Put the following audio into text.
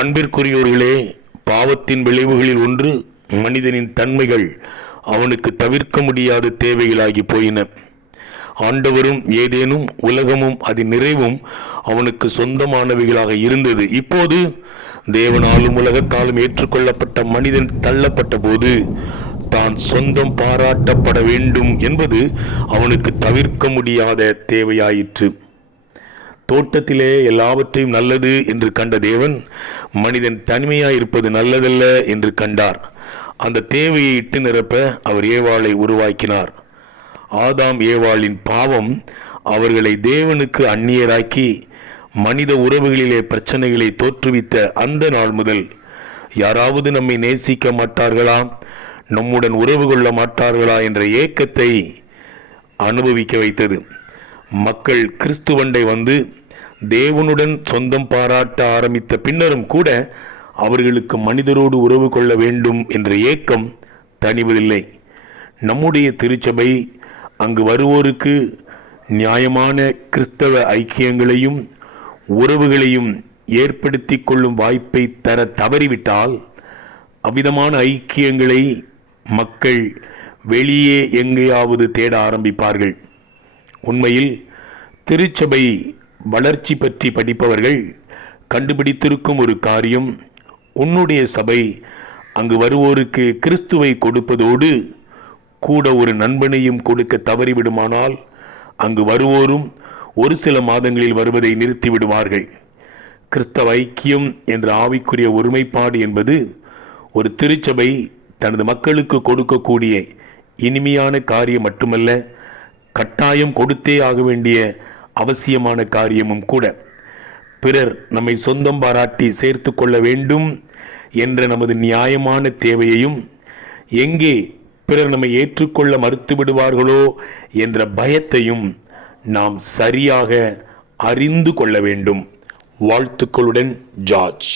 அன்பிற்குரியோர்களே, பாவத்தின் விளைவுகளில் ஒன்று மனிதனின் தன்மைகள் அவனுக்கு தவிர்க்க முடியாத தேவைகளாகி போயின. ஆண்டவரும் ஏதேனும் உலகமும் அதன் நிறைவும் அவனுக்கு சொந்தமானவைகளாக இருந்தது. இப்போது தேவனாலும் உலகத்தாலும் ஏற்றுக்கொள்ளப்பட்ட மனிதன் தள்ளப்பட்ட போது தான் சொந்தம் பாராட்டப்பட வேண்டும் என்பது அவனுக்கு தவிர்க்க முடியாத தேவையாயிற்று. தோட்டத்திலே எல்லாவற்றையும் நல்லது என்று கண்ட தேவன் மனிதன் தனிமையாயிருப்பது நல்லதல்ல என்று கண்டார். அந்த தேவையை இட்டு நிரப்ப அவர் ஏவாளை உருவாக்கினார். ஆதாம் ஏவாளின் பாவம் அவர்களை தேவனுக்கு அந்நியராக்கி மனித உறவுகளிலே பிரச்சனைகளை தோற்றுவித்த அந்த நாள் முதல் யாராவது நம்மை நேசிக்க மாட்டார்களா, நம்முடன் உறவு கொள்ள மாட்டார்களா என்ற ஏக்கத்தை அனுபவிக்க வைத்தது. மக்கள் கிறிஸ்துவண்டை வந்து தேவனுடன் சொந்தம் பாராட்ட ஆரம்பித்த பின்னரும் கூட அவர்களுக்கு மனிதரோடு உறவு கொள்ள வேண்டும் என்ற ஏக்கம் தணிவதில்லை. நம்முடைய திருச்சபை அங்கு வருவோருக்கு நியாயமான கிறிஸ்தவ ஐக்கியங்களையும் உறவுகளையும் ஏற்படுத்தி கொள்ளும் வாய்ப்பை தர தவறிவிட்டால் அவ்விதமான ஐக்கியங்களை மக்கள் வெளியே எங்கேயாவது தேட ஆரம்பிப்பார்கள். உண்மையில் திருச்சபை வளர்ச்சி பற்றி படிப்பவர்கள் கண்டுபிடித்திருக்கும் ஒரு காரியம், உன்னுடைய சபை அங்கு வருவோருக்கு கிறிஸ்துவை கொடுப்பதோடு கூட ஒரு நண்பனையும் கொடுக்க தவறிவிடுமானால் அங்கு வருவோரும் ஒரு சில மாதங்களில் வருவதை நிறுத்திவிடுவார்கள். கிறிஸ்தவ ஐக்கியம் என்ற ஆவிக்குரிய ஒருமைப்பாடு என்பது ஒரு திருச்சபை தனது மக்களுக்கு கொடுக்கக்கூடிய இனிமையான காரியம் மட்டுமல்ல, கட்டாயம் கொடுத்தே ஆக வேண்டிய அவசியமான காரியமும் கூட. பிறர் நம்மை சொந்தம் பாராட்டி சேர்த்து கொள்ள வேண்டும் என்ற நமது நியாயமான தேவையையும், எங்கே பிறர் நம்மை ஏற்றுக்கொள்ள மறுத்து விடுவார்களோ என்ற பயத்தையும் நாம் சரியாக அறிந்து கொள்ள வேண்டும். வாழ்த்துக்களுடன் ஜார்ஜ்.